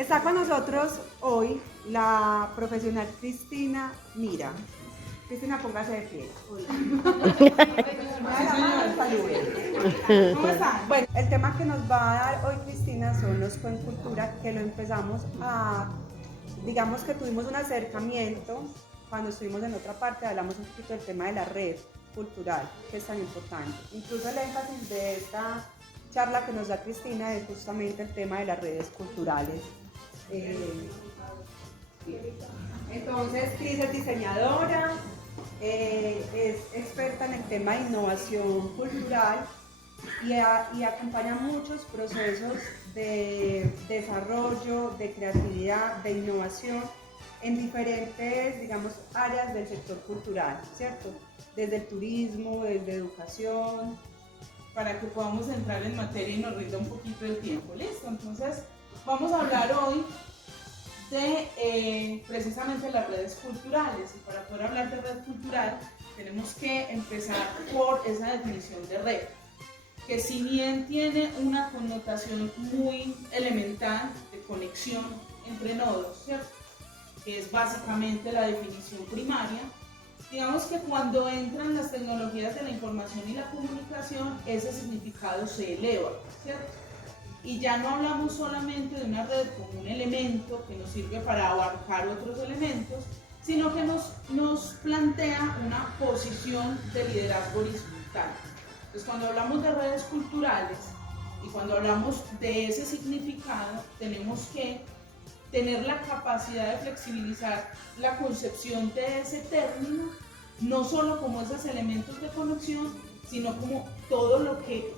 Está con nosotros hoy la profesional Cristina Mira. Cristina, póngase de pie. ¿Cómo están? Bueno, el tema que nos va a dar hoy Cristina son los Coencultura, que lo empezamos digamos que tuvimos un acercamiento cuando estuvimos en otra parte, hablamos un poquito del tema de la red cultural, que es tan importante. Incluso el énfasis de esta charla que nos da Cristina es justamente el tema de las redes culturales. Entonces, Cris es diseñadora, es experta en el tema de innovación cultural y acompaña muchos procesos de desarrollo, de creatividad, de innovación en diferentes, digamos, áreas del sector cultural, ¿cierto? Desde el turismo, desde educación. Para que podamos entrar en materia y nos rinda un poquito el tiempo, ¿listo? Entonces, vamos a hablar hoy de precisamente las redes culturales, y para poder hablar de red cultural tenemos que empezar por esa definición de red, que si bien tiene una connotación muy elemental de conexión entre nodos, ¿cierto?, que es básicamente la definición primaria. Digamos que cuando entran las tecnologías de la información y la comunicación, ese significado se eleva, ¿cierto? Y ya no hablamos solamente de una red como un elemento que nos sirve para abarcar otros elementos, sino que nos plantea una posición de liderazgo horizontal. Entonces, cuando hablamos de redes culturales y cuando hablamos de ese significado, tenemos que tener la capacidad de flexibilizar la concepción de ese término, no solo como esos elementos de conexión, sino como todo lo que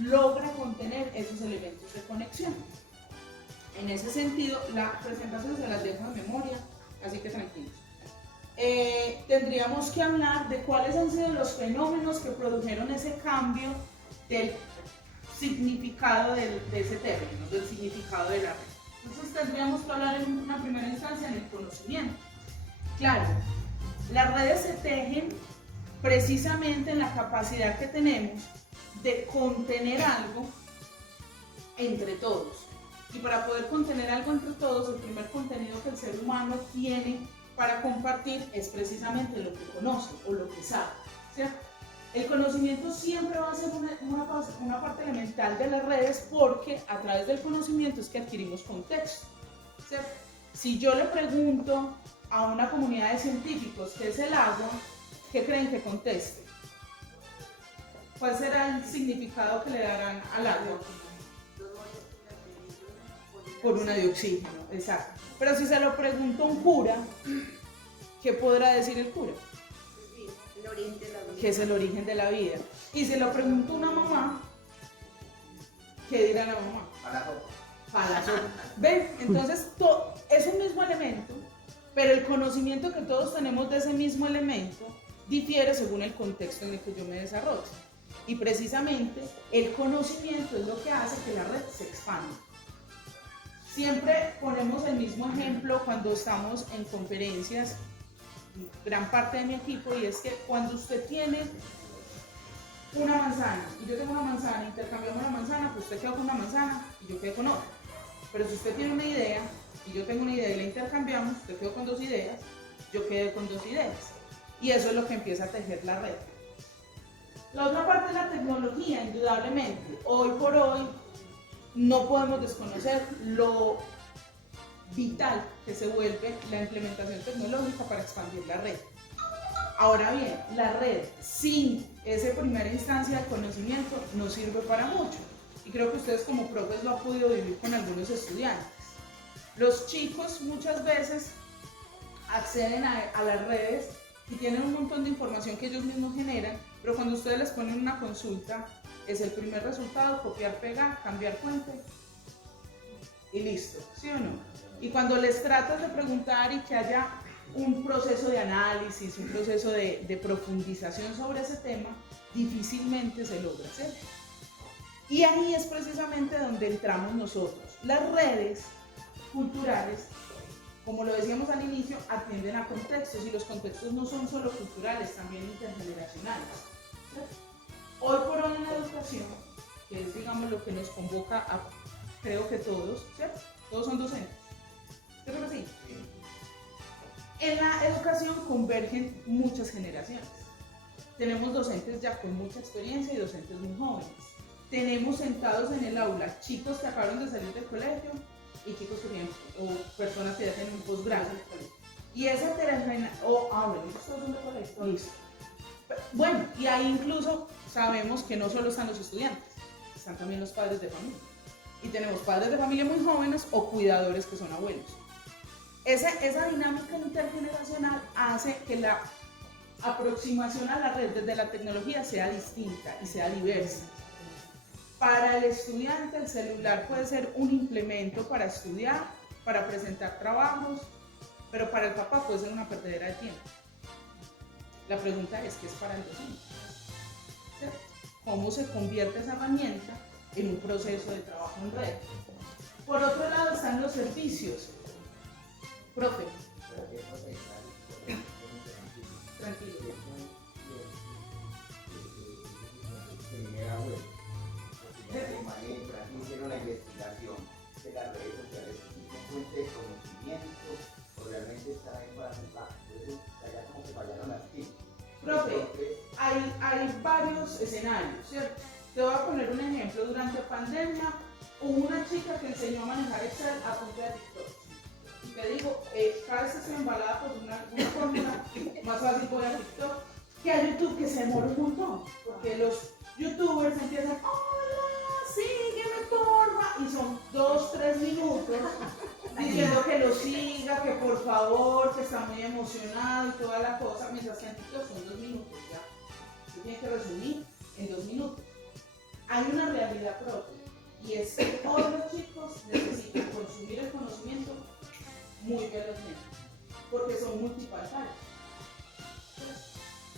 logra contener esos elementos de conexión. En ese sentido, la presentación se las dejo en memoria, así que tranquilos. Tendríamos que hablar de cuáles han sido los fenómenos que produjeron ese cambio del significado de ese término, del significado de la red. Entonces tendríamos que hablar en una primera instancia en el conocimiento. Claro, las redes se tejen precisamente en la capacidad que tenemos de contener algo entre todos. Y para poder contener algo entre todos, el primer contenido que el ser humano tiene para compartir es precisamente lo que conoce o lo que sabe, ¿cierto? El conocimiento siempre va a ser una parte elemental de las redes, porque a través del conocimiento es que adquirimos contexto, ¿cierto? Si yo le pregunto a una comunidad de científicos qué es el agua, ¿qué creen que conteste? ¿Cuál será el significado que le darán al agua? Por una de oxígeno, exacto. Pero si se lo pregunto a un cura, ¿qué podrá decir el cura? Que es el origen de la vida. Y si lo pregunto a una mamá, ¿qué dirá la mamá? Para la sopa. ¿Ven? Entonces es un mismo elemento, pero el conocimiento que todos tenemos de ese mismo elemento difiere según el contexto en el que yo me desarrollo. Y precisamente el conocimiento es lo que hace que la red se expanda. Siempre ponemos el mismo ejemplo cuando estamos en conferencias, gran parte de mi equipo, y es que cuando usted tiene una manzana y yo tengo una manzana, intercambiamos una manzana, pues usted queda con una manzana y yo quedo con otra. Pero si usted tiene una idea y yo tengo una idea y la intercambiamos, usted quedó con dos ideas, yo quedé con dos ideas. Y eso es lo que empieza a tejer la red. La otra parte es la tecnología, indudablemente. Hoy por hoy no podemos desconocer lo vital que se vuelve la implementación tecnológica para expandir la red. Ahora bien, la red sin esa primera instancia de conocimiento no sirve para mucho. Y creo que ustedes como profes lo han podido vivir con algunos estudiantes. Los chicos muchas veces acceden a las redes y tienen un montón de información que ellos mismos generan, pero cuando ustedes les ponen una consulta, es el primer resultado, copiar, pegar, cambiar fuente y listo, ¿sí o no? Y cuando les tratas de preguntar y que haya un proceso de análisis, un proceso de profundización sobre ese tema, difícilmente se logra hacer. Y ahí es precisamente donde entramos nosotros. Las redes culturales, como lo decíamos al inicio, atienden a contextos, y los contextos no son solo culturales, también intergeneracionales, ¿cierto? Hoy por hoy en la educación, que es, digamos, lo que nos convoca a, creo que todos, ¿cierto? Todos son docentes. ¿Pero que sí? En la educación convergen muchas generaciones. Tenemos docentes ya con mucha experiencia y docentes muy jóvenes. Tenemos sentados en el aula chicos que acabaron de salir del colegio y chicos que tienen, o personas que ya tienen un posgrado. Y esa heterogeneidad, bueno, estos son de colegio. Listo. Bueno, y ahí incluso sabemos que no solo están los estudiantes, están también los padres de familia. Y tenemos padres de familia muy jóvenes o cuidadores que son abuelos. Esa dinámica intergeneracional hace que la aproximación a la red desde la tecnología sea distinta y sea diversa. Para el estudiante el celular puede ser un implemento para estudiar, para presentar trabajos, pero para el papá puede ser una perdedera de tiempo. La pregunta es, ¿qué es para el docente? ¿Cierto? ¿Cómo se convierte esa herramienta en un proceso de trabajo en red? Por otro lado están los servicios. Profe. Tranquilo. Hicieron la investigación de las redes sociales y una fuente de conocimiento o realmente está en para jugar. Entonces, allá como que fallaron las TIC. Profe, hay varios escenarios, ¿cierto? Te voy a poner un ejemplo. Durante pandemia hubo una chica que enseñó a manejar Excel a punta de TikTok. Y te digo, cada vez que estoy embalada por una fórmula, más fácil voy a TikTok que a YouTube, que se demora un montón. Porque los youtubers empiezan, hola, sígueme porfa, y son 2-3 minutos diciendo que lo siga, que por favor, que está muy emocionado y toda la cosa, mientras que en TikTok son 2 minutos ya. Se tiene que resumir en 2 minutos. Hay una realidad propia y es que todos los chicos necesitan consumir el conocimiento muy velozmente porque son multipantallas.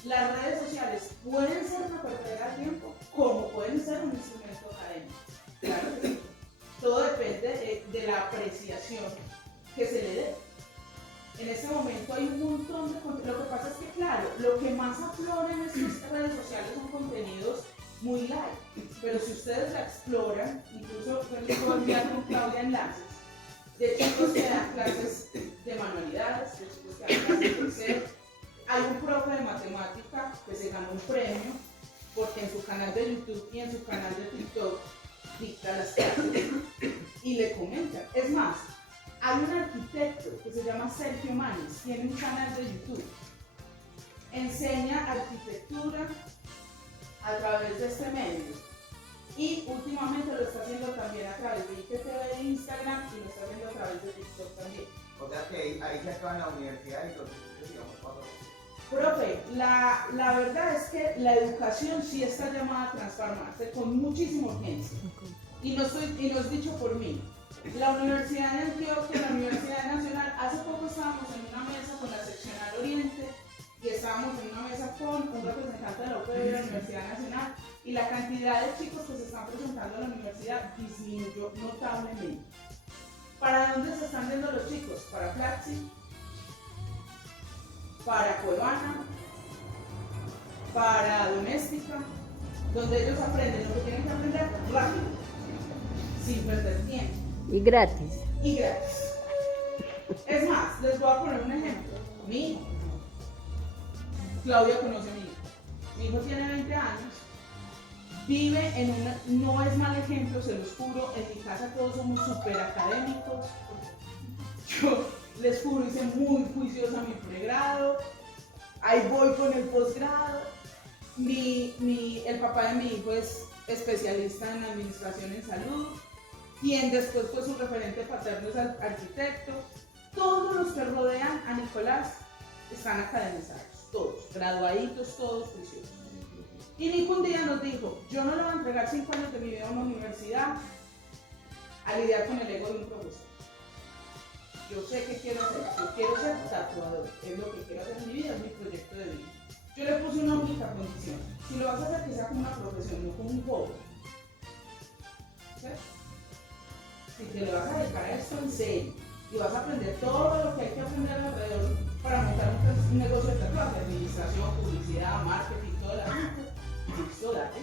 Las redes sociales pueden ser una perdedera de tiempo como pueden ser un instrumento académico. Claro que sí. Todo depende de la apreciación que se le dé. En este momento hay un montón de contenido. Lo que pasa es que, claro, lo que más aflora en estas redes sociales son contenidos muy light. Pero si ustedes la exploran, incluso yo les puedo enviar con Claudia enlaces de chicos que dan clases de manualidades, de chicos que dan clases de Excel. Hay un profe de matemática que se ganó un premio porque en su canal de YouTube y en su canal de TikTok dicta las clases y le comenta. Es más, hay un arquitecto que se llama Sergio Manes, tiene un canal de YouTube, enseña arquitectura a través de este medio y últimamente lo está haciendo también a través de IGTV de Instagram y lo está haciendo a través de TikTok también. O sea que ahí se acaba en la universidad y entonces digamos cuatro. Profe, la verdad es que la educación sí está llamada a transformarse con muchísima urgencia. Y no es dicho por mí. La Universidad de Antioquia, la Universidad Nacional, hace poco estábamos en una mesa con la seccional Oriente y estábamos en una mesa con un representante de la UPB de la Universidad Nacional y la cantidad de chicos que se están presentando a la universidad disminuyó notablemente. ¿Para dónde se están yendo los chicos? ¿Para Platzi? ¿Para Cuevana? ¿Para Doméstica? Donde ellos aprenden lo que tienen que aprender rápido, sin perder tiempo. Y gratis. Y gratis. Es más, les voy a poner un ejemplo. Mi hijo. Claudia conoce a mi hijo. Mi hijo tiene 20 años. Vive en una... No es mal ejemplo, se los juro. En mi casa todos somos súper académicos. Yo les juro, hice muy juiciosa mi pregrado. Ahí voy con el posgrado. El papá de mi hijo es especialista en administración en salud. Quien después fue su referente paterno es arquitecto. Todos los que rodean a Nicolás están academizados, todos, graduaditos, todos juiciosos. Y Nico un día nos dijo, yo no le voy a entregar 5 años de mi vida a una universidad a lidiar con el ego de un profesor. Yo sé qué quiero hacer, yo quiero ser tatuador, es lo que quiero hacer en mi vida, es mi proyecto de vida. Yo le puse una única condición, si lo vas a hacer que sea como una profesión, no como un hobby. ¿Sí? Si te le vas a dedicar a esto en serio y vas a aprender todo lo que hay que aprender alrededor para montar un negocio de tatuaje, administración, publicidad, marketing, todo el asunto, listo, date.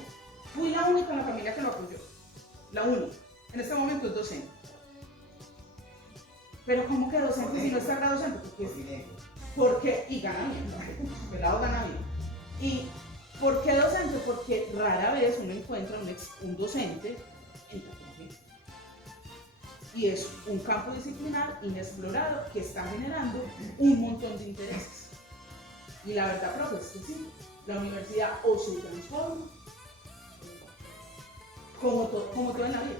Fui la única en la familia que lo apoyó, la única. En este momento es docente. Pero ¿cómo que docente si no está graduado docente? Porque, y gana bien, ¿no? Pelado gana bien. ¿Y por qué docente? Porque rara vez uno encuentra un docente en tecnología. Y es un campo disciplinar inexplorado que está generando un montón de intereses. Y la verdad, profe, es que sí, la universidad o se transforma, como todo en la vida.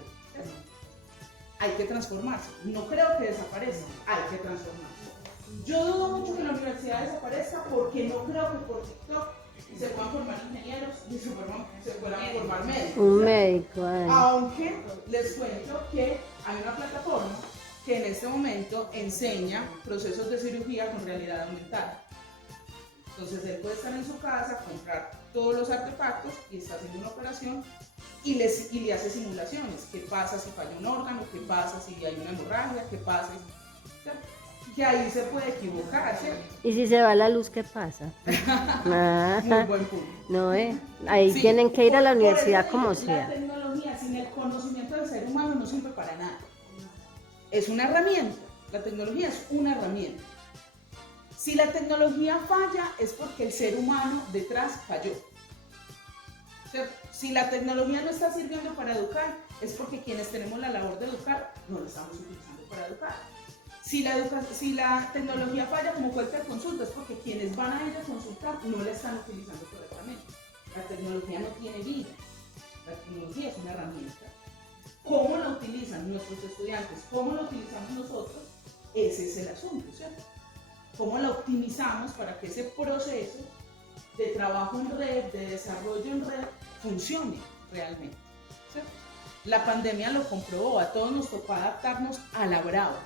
Hay que transformarse. No creo que desaparezca, hay que transformarse. Yo dudo mucho que la universidad desaparezca porque no creo que por TikTok se puedan formar ingenieros y se puedan formar médicos. Un médico, Aunque les cuento que hay una plataforma que en este momento enseña procesos de cirugía con realidad aumentada. Entonces él puede estar en su casa, comprar todos los artefactos y está haciendo una operación y le hace simulaciones. ¿Qué pasa si falla un órgano? ¿Qué pasa si hay una hemorragia? ¿Qué pasa? Que ahí se puede equivocar, ¿cierto? ¿Y si se va la luz, qué pasa? Muy buen punto. No, ahí Sí, tienen que ir a la por universidad eso como la sea. tecnología sin el conocimiento del ser humano no sirve para nada. Es una herramienta. La tecnología es una herramienta. Si la tecnología falla es porque el ser humano detrás falló. Si la tecnología no está sirviendo para educar, es porque quienes tenemos la labor de educar no lo estamos utilizando para educar. Si la tecnología falla como cualquier consulta, es porque quienes van a ir a consultar no la están utilizando correctamente. La tecnología no tiene vida. La tecnología es una herramienta. ¿Cómo la utilizan nuestros estudiantes? ¿Cómo la utilizamos nosotros? Ese es el asunto, ¿cierto? ¿Cómo la optimizamos para que ese proceso de trabajo en red, de desarrollo en red, funcione realmente, ¿cierto? La pandemia lo comprobó, a todos nos tocó adaptarnos a la brava.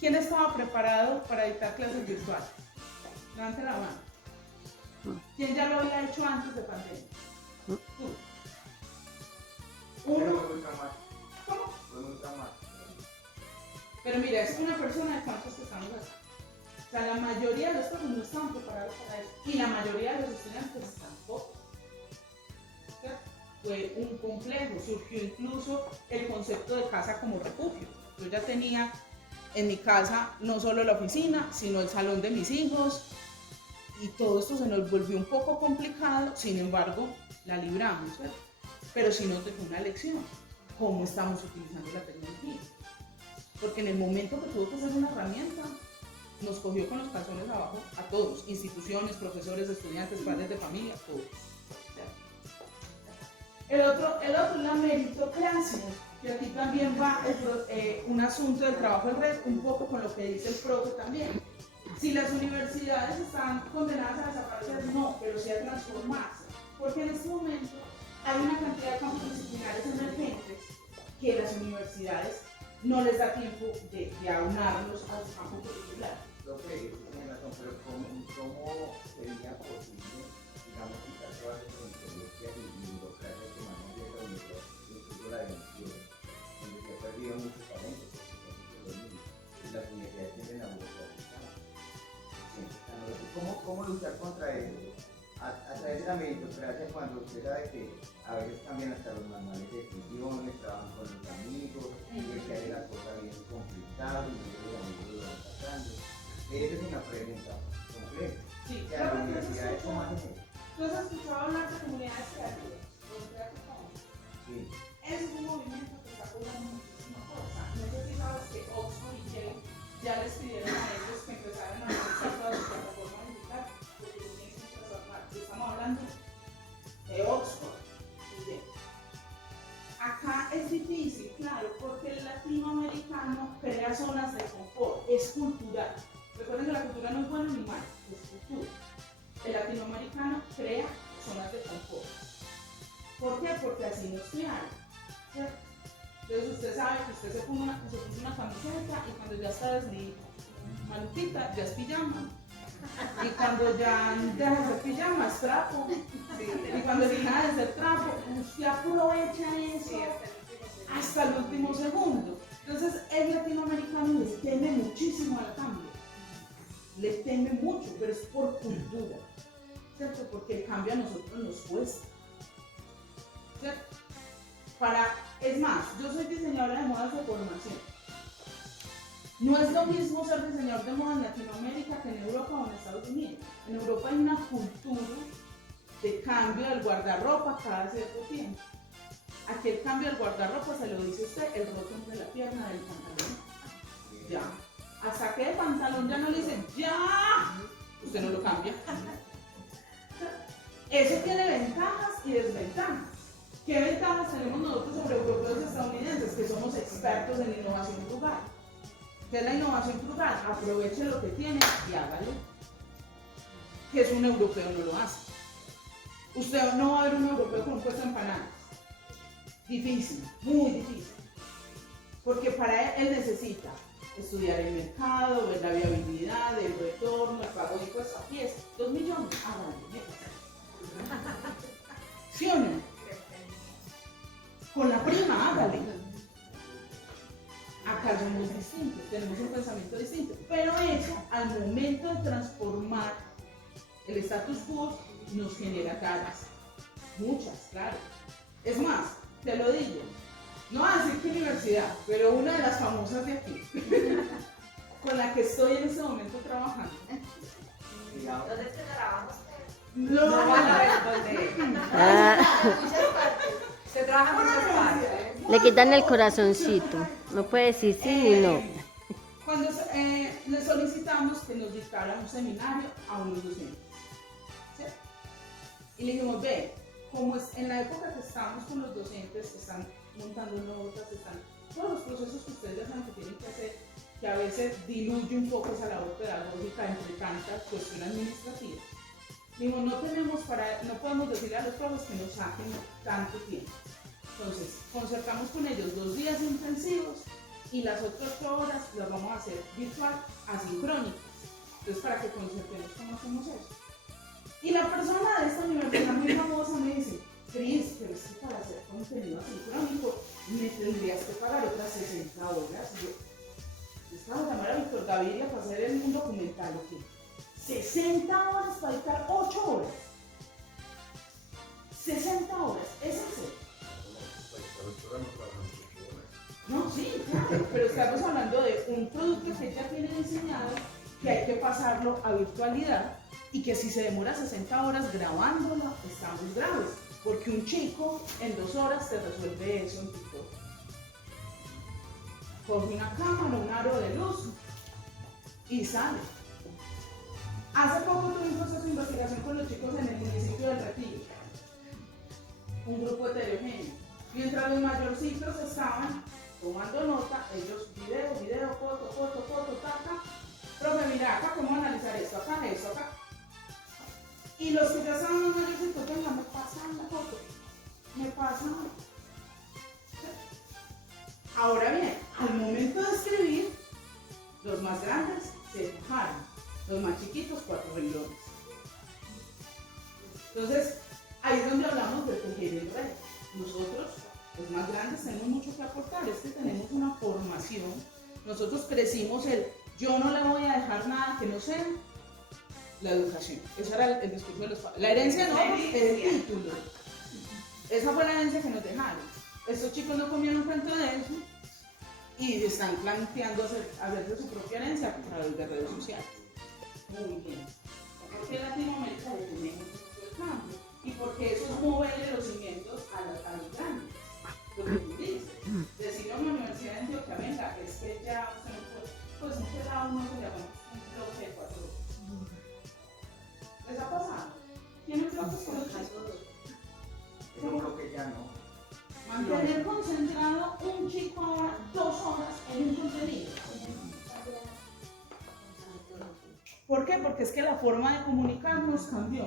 ¿Quién estaba preparado para dictar clases virtuales? Levante la mano. ¿Quién ya lo había hecho antes de pandemia? Tú. Uno. ¿Cómo? Pero mira, es una persona de cuántos que estamos acá. O sea, la mayoría de los profes no estaban preparados para eso. Y la mayoría de los estudiantes tampoco. ¿Cierto? Fue un complejo. Surgió incluso el concepto de casa como refugio. Yo ya tenía en mi casa no solo la oficina, sino el salón de mis hijos. Y todo esto se nos volvió un poco complicado. Sin embargo, la libramos, ¿cierto? Pero sí nos dejó una lección. ¿Cómo estamos utilizando la tecnología? Porque en el momento que tuvo que ser una herramienta, nos cogió con los calzones abajo a todos, instituciones, profesores, estudiantes, padres de familia, todos. El otro es la meritocracia, que aquí también va un asunto del trabajo en red, un poco con lo que dice el profe también. Si las universidades están condenadas a desaparecer, no, pero sí a transformarse, porque en este momento hay una cantidad de campos disciplinares emergentes que las universidades no les da tiempo de aunarlos a los campos curriculares. Tiene razón, pero ¿cómo sería posible, digamos, quitar todas estas injerencias y burocracias que manejan de la universidad, incluso la de misiones, donde se ha perdido muchos talentos, y las universidades tienden a burocratizar? ¿Cómo luchar contra eso? A través de la meritocracia, cuando usted sabe que a veces cambian hasta los manuales de decisiones, trabajan con los amigos, y el que hace las cosas bien conflictado, y luego los amigos lo van pasando. Esa es una pregunta concreta. Sí, Que a la universidad es más eso. ¿Tú has escuchado hablar de comunidades creativas? Sí. Es un movimiento que está cobrando muchísima fuerza. No sé si sabes que Oxford y Yale ya les pidieron a ellos que empezaran a utilizar toda su plataforma digital porque se tienen que transformar. Estamos hablando de Oxford y Yale. Acá es difícil, claro, porque el latinoamericano crea zonas de confort, es cultural. Recuerden que la cultura no es buena ni mala, es cultura. El latinoamericano crea zonas de confort. ¿Por qué? Porque así nos criaron, ¿cierto? Entonces usted sabe que usted se puso una camiseta y cuando ya está maluquita, ya es pijama. Y cuando ya deja de ser pijama, es trapo. Sí. Y cuando deja de ser trapo, usted aprovecha eso hasta el último segundo. Entonces el latinoamericano le teme muchísimo al cambio. Le teme mucho, pero es por cultura, ¿cierto? Porque el cambio a nosotros nos cuesta, ¿cierto? Es más, yo soy diseñadora de modas de formación. No es lo mismo ser diseñador de moda en Latinoamérica que en Europa o en Estados Unidos. En Europa hay una cultura de cambio del guardarropa cada cierto tiempo. Aquí el cambio del guardarropa se lo dice usted, el roto de la pierna del pantalón. Ya. Hasta que el pantalón ya no le dice, ya, usted no lo cambia. Eso tiene ventajas y desventajas. ¿Qué ventajas tenemos nosotros sobre europeos y estadounidenses? Que somos expertos en innovación frugal. ¿Qué es la innovación frugal? Aproveche lo que tiene y hágalo. Que es un europeo no lo hace. Usted no va a ver un europeo con un puesto de empanadas. Difícil, muy difícil. Porque para él necesita estudiar el mercado, ver la viabilidad, el retorno, el pago de impuestos. Aquí es 2 millones. Hágalo. ¿Sí o no? Con la prima, hágale. Acá somos distintos, tenemos un pensamiento distinto. Pero eso, al momento de transformar el status quo, nos genera caras. Muchas, claro. Es más, te lo digo, no voy a decir qué universidad, pero una de las famosas de aquí, con la que estoy en este momento trabajando. ¿Dónde es que trabaja usted? No, Se trabaja en muchas partes. Le quitan el corazoncito. No puede decir sí ni no. Cuando le solicitamos que nos dictara un seminario a unos docentes. ¿Sí? Y le dijimos, ve, como es en la época que estamos con los docentes, están montando notas, están todos los procesos que ustedes ya saben que tienen que hacer, que a veces diluye un poco esa labor pedagógica entre tantas cuestiones administrativas. Dijimos, no podemos decirle a los profes que nos saquen tanto tiempo. Entonces, concertamos con ellos 2 días intensivos y las otras 8 horas las vamos a hacer virtual, asincrónicas. Entonces, para que concertemos cómo hacemos eso. Y la persona de esta universidad muy famosa me dice, Cris, pero es que para hacer contenido asincrónico me tendrías que pagar otras 60 horas. Y yo estaba a llamar a Víctor Gaviria para hacer un documental, ¿o qué? 60 horas para editar 8 horas. 60 horas, ¿es en serio? No, sí, claro, pero estamos hablando de un producto que ya tiene diseñado, que hay que pasarlo a virtualidad y que si se demora 60 horas grabándolo, estamos graves, porque un chico en 2 horas te resuelve eso en TikTok. Coge una cámara, un aro de luz y sale. Hace poco tuvimos esa investigación con los chicos en el municipio del Retiro, un grupo heterogéneo. Mientras los mayorcitos estaban tomando nota, ellos video, foto, taca. Profe, mira, acá cómo analizar esto, acá. Y los que ya estaban más mayorcitos, venga, me pasan la foto, me pasan. Ahora bien, al momento de escribir, los más grandes se enojaron, los más chiquitos 4 renglones. Entonces, ahí es donde hablamos de tejer el red. Nosotros, los más grandes, tenemos mucho que aportar, es que tenemos una formación. Nosotros crecimos yo no le voy a dejar nada que no sea la educación. Ese era el discurso de los padres. La herencia no, el título. Esa fue la herencia que nos dejaron. Estos chicos no comieron cuento de eso y están planteando hacerse su propia herencia a través de redes sociales. Muy bien. Porque en Latinoamérica tenemos el cambio y porque eso es moverle los cimientos a los grandes. Lo que tú dices, decirle a una universidad de Antioquia, venga, es que ya usted no puede, pues un pelado no se llama un bloque de 4 horas. ¿Les ha pasado? ¿Tienen bloques con los chicos? Yo creo que ya no. Mantener concentrado un chico ahora 2 horas en un contenido. ¿Por qué? Porque es que la forma de comunicarnos cambió.